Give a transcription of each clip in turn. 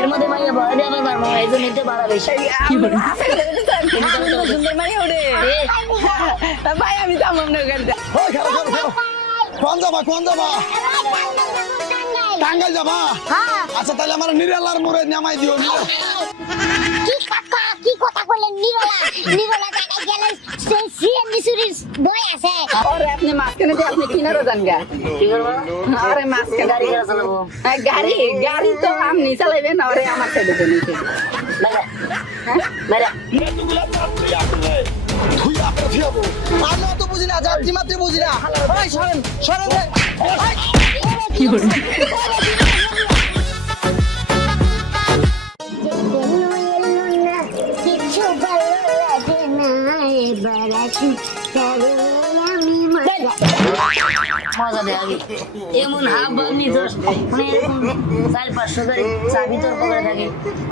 বাসের মধ্যে মাইয়া ভয় দিয়ে আমার মারমা এই জন্য নিতে পারা বেশি সুন্দর মাইয়া ওরে ভাই আমি যাবো না গাড়িতে কোন যাবা টাঙ্গাইল যাবা আচ্ছা তাহলে আমার নিরালার মোড়ে নামাই দিও কি কাকা কি কথা বললেন নিরলা জায়গায় গেলেন সেই সিএনজি সিরিজ বই আছে और अपने मास्कने दे अपने किनारे जान गया কি করবো अरे मास्क গাড়ি করে চালাবো गाड़ी गाड़ी तो हम नहीं चलाइबे ना अरे আমার সাইডে দে নিতে মেরা তুই আপনি ফিয়াবো আমি তো বুঝি না যাত্রী মাত্রী বুঝি না ভাই সরেন কি করে কিছু ভালো লাগে না এবার মজা দেয় আগে এমন হাফ ভাবনি তোর মানে এরকম 400-500 গাড়ি চাবি তোর পকেটে থাকে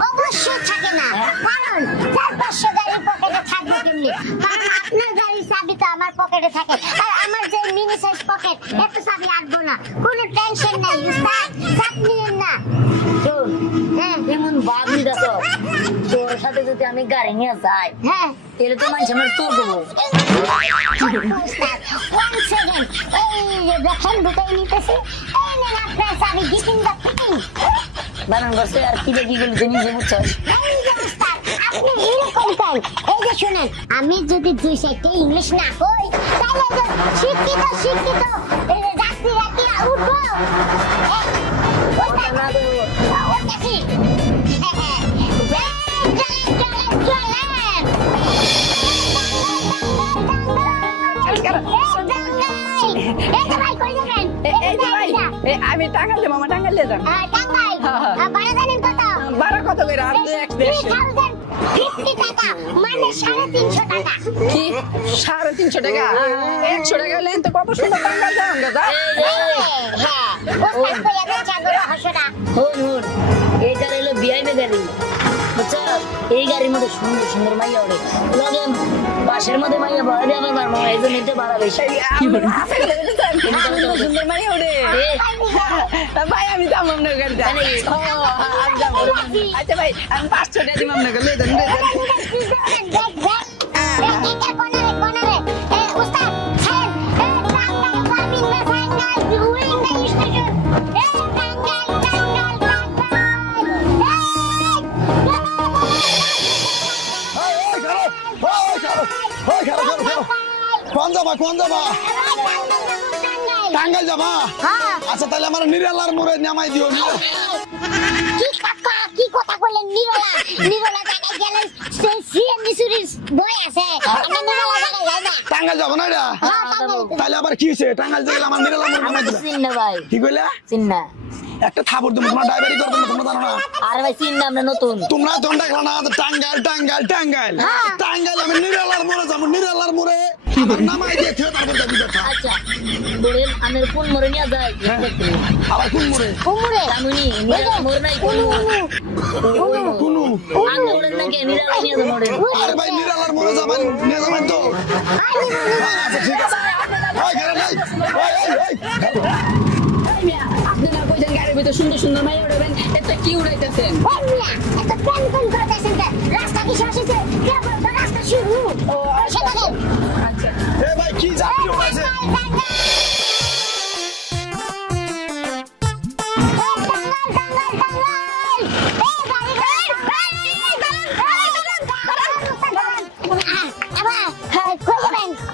অবশ্যই থাকে না কারণ 400-500 গাড়ির পকেটে থাকবে কেমনি কারণ আপনার গাড়ির চাবি তো আমার পকেটে থাকে আর আমার যে মিনি সাইজ পকেট এত চাবি আটবো না কোনো টেনশন নাই উস্তাদ চাপ নিয়েন না শোন এমন ভাবনি দেখো তোর সাথে যদি আমি গাড়ি নিয়ে যাই তাহলে তো মানুষ আমার তোর দেবো উস্তাদ 1 সেকেন্ড এই যে দেখেন ঢুকাই নিতেছি এই নেন আপনার চাবি গিটিং দা ফিটিং বানান করছে আর কি দেখি গেলি জিনিস বুঝছস এই যে উস্তাদ আপনি এরকম কান এই যে শুনেন আমি যদি দুই সাইডে ইংলিশ না কই তাহলে যে শিক্ষিত এই যে যাত্রীরা কি উঠবো ওটা না দেবো ওটা কি আমি টাঙ্গাইল মামা টাঙ্গাইল যান ভাড়া জানেন কত ভাড়া কত করে আর 50 টাকা মানে 350 টাকা কি 350 টাকা 100 টাকা লেন তো কত সুন্দর টাঙ্গাইল যান দাদা হ্যাঁ ওস্তাদ কইয়া দে চাদর হাসরা হুন এইটা হলো বিআইপি গাড়ি বুঝছো এই গাড়ির মধ্যে সুন্দর সুন্দর মাইয়া ওরে লগে বাসের মধ্যে মাইয়া ভয় দিয়ে আমার মারমা এই জন্য নিতে পারা বেশি সুন্দর মাইয়া ওরে ভাই আমি যাবো না গাড়িতে আমি যাবো আচ্ছা ভাই আমি 500 টাকা দিলাম না গেলে দেন কোন যাবা টাঙ্গাইল যাবা আচ্ছা তাহলে আমার নিরালার মোড়ে নামাই দিও কি কাকা কি কথা বললেন নিরলা জায়গায় গেলেন সেই সিএনজি সিরিজ বই আছে আমরা নিরলা জায়গায় যাই না টাঙ্গাইল যাবো না রে তাহলে আবার কি হইছে টাঙ্গাইল গেলে আমার নিরালার মোড়ে নামাই দিলা চিন্না ভাই কি কইলা চিন্না একটা থাপড় তুমি তোমার ড্রাইভারি করবে না তোমরা জানো না আরে ভাই চিন্না আমরা নতুন তোমরা তো দেখলা না টাঙ্গাইল আমি নিরালার মোড়ে যাবো নিরালার মোড়ে নামাই দিয়ে তারপর যাবি দেখা আচ্ছা ধরেন আমের কোন মোড়ে নিয়ে যায় আবার কোন মোড়ে জানুনি নিরালা মোড় নাই কোন কোন আগে বলেন না কে নিরালা নিয়ে যাবো মোড়ে আরে ভাই নিরালার মোড়ে যাবেন নিয়ে যাবেন তো আচ্ছা ঠিক আছে ওই ঘরে নাই আপনারা কইছেন গাড়ির ভিতর সুন্দর সুন্দর মাইয়া উড়াবেন এটা কি উড়াইতেছেন এত প্ল্যান করতেছেন রাস্তা কি শেষ হয়েছে রাস্তা শুরু আচ্ছা এ ভাই কি যাত্রী উড়াইছে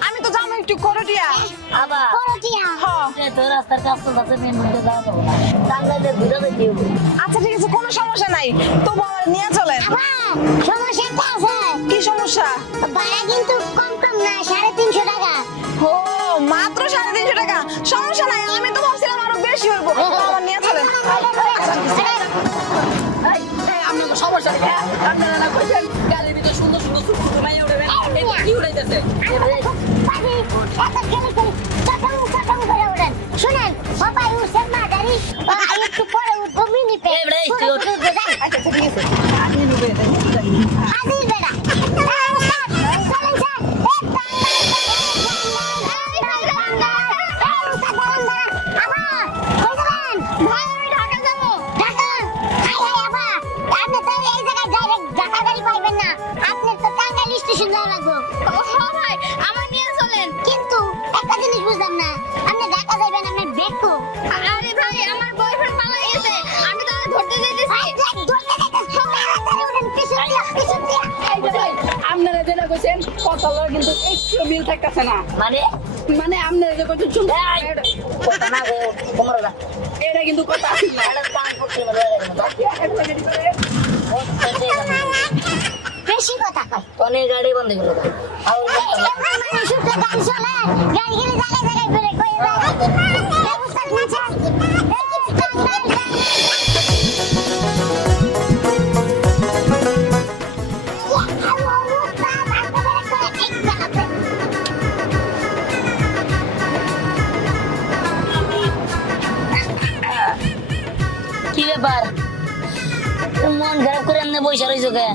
আমি তো যাবো একটু করটিয়া আবার হ্যাঁ তো রাস্তার কাজ তো যাচ্ছে মেন মধ্যে যাওয়া যাবে না টাঙ্গাইলে ঘুরে দিও আচ্ছা ঠিক আছে কোনো সমস্যা নাই তবু আমার নিয়ে চলেন সমস্যা তো আছে কি সমস্যা ভাড়া কিন্তু কম না 350 টাকা ও মাত্র 350 টাকা সমস্যা নাই আমি তো ভাবছিলাম আরো বেশি হইব আমার নিয়ে চলেন আপনার তো সমস্যা নেই আপনারা না কইছেন গাড়ির ভিতর সুন্দর সুন্দর ছোট ছোট মাইয়া উড়াবেন এটা কি উড়াইতেছে শুনেন বাবা ইউসেফ না গাড়ি একটু পরে উঠবো মিনি পে আচ্ছা ঠিক আছে আপনি নুবে হাজির বেড়া মিল থাকতেছে না মানে মানে আপনি যে কইছেন শুন এই, কথা না গো তোমরা না এটা কিন্তু কথা আছে না এটা কান করতে বলে বেশি কথা কয় তনে গাড়ি বন্ধ করে দাও আর মানুষ তো গাড়ি চলে গাড়ি গেলে জায়গায় জায়গায় বেরে কই ব্যবস্থা নিয়েছে কি ব্যাপার মন খারাপ করে এমনি বসে রইছো কে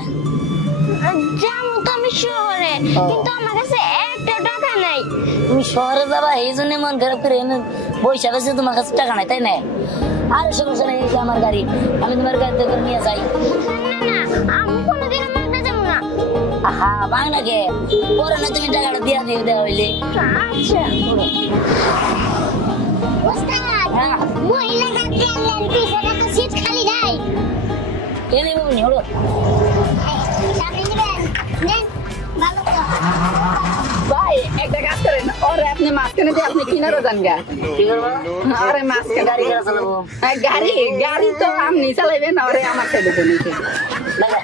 যাবো তো আমি শহরে কিন্তু আমার কাছে একটা টাকা নাই তুমি শহরে যাবা এই জন্য মন খারাপ করে এমনি বসে রয়েছে তোমার কাছে টাকা নাই তাই না আর সমস্যা নেই এই যে আমার গাড়ি আমি তোমার গাড়িতে করে নিয়ে যাই না আমি কোনোদিন মাগনা যাবো না আহা বাংলা কে পরে না তুমি টাকাটা দিয়া দিয়ে দেওয়া হইলে আচ্ছা ওস্তাদ মহিলা যাত্রী আনলেন পিছনে তো সিট খালি নাই এনে বউনি হলো সামনে নেবেন নেন ভালো তো ভাই একটা কাজ করেন ওরে আপনি মাঝখানে দিয়ে আপনি কিনারও যান গা কি করবো ওরে মাঝখানে গাড়ি করে চালাবো গাড়ি গাড়ি তো আপনি চালাইবেন ওরে আমার সাইডে তো নিতে লাগা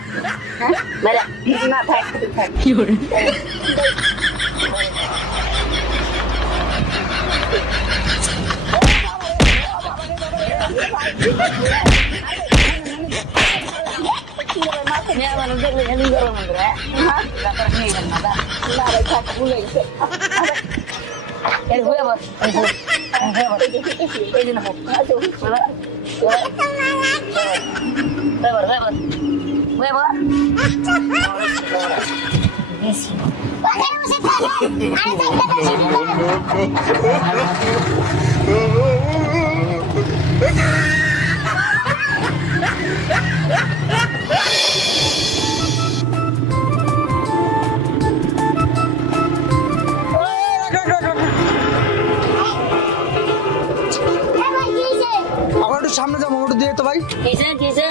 মেরা না থাক থাক মেরা মানুষ দেখলে খালি গরম হবে তারপর নিয়ে যান না না রে থাক ভুলে গেছে এই হয়ে বস হয়ে বস এই দিন হোক বাজারে বসে থাকেন আরে যাইতে পারছি আমরা একটু সামনে যাবো ওটা দিয়ে তো ভাই কিসে কিসে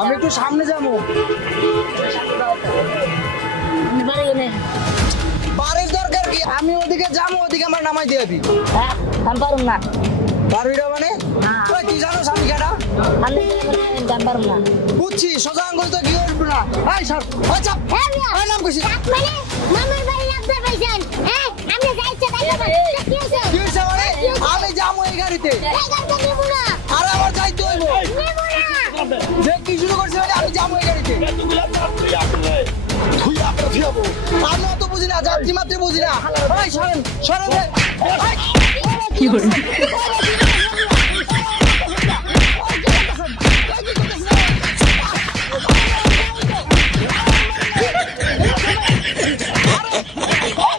আমি একটু সামনে যাবো বাড়ি গেলে বাড়ির দরকার কি আমি ওদিকে যাবো ওদিকে আমার নামাই দিয়ে দিই হ্যাঁ আমি পারুম না বাড়িটা মানে ওই কি জানো স্বামী কাটা আমি গান পারুম না বুঝছি সোজা আঙ্গুল তো কি করবো না এই সর ওই চাপ হ্যাঁ মিয়া ওই নাম কইছি মানে মামার বাড়ি লাগতে পাইছেন হ্যাঁ আমি যাইতে পাইলাম কি হইছে কি হইছে মানে আমি যাবো এই গাড়িতে এই গাড়িতে নিব না আরে আমার যাইতে হইব নিব না যে কি শুরু করছি মানে আমি যাবো এই গাড়িতে আমি অত বুঝি না যাত্রী মাত্রী বুঝি না ওই সরেন সরেন রে। ওই, কি করে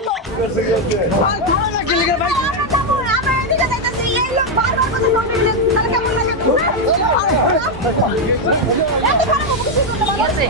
আর খাওয়া না কি লিখে ভাই আমরা এদিকে যাইতাছি এই লোক বারবার কথা বলবে তাহলে কেমন লাগে কি আছে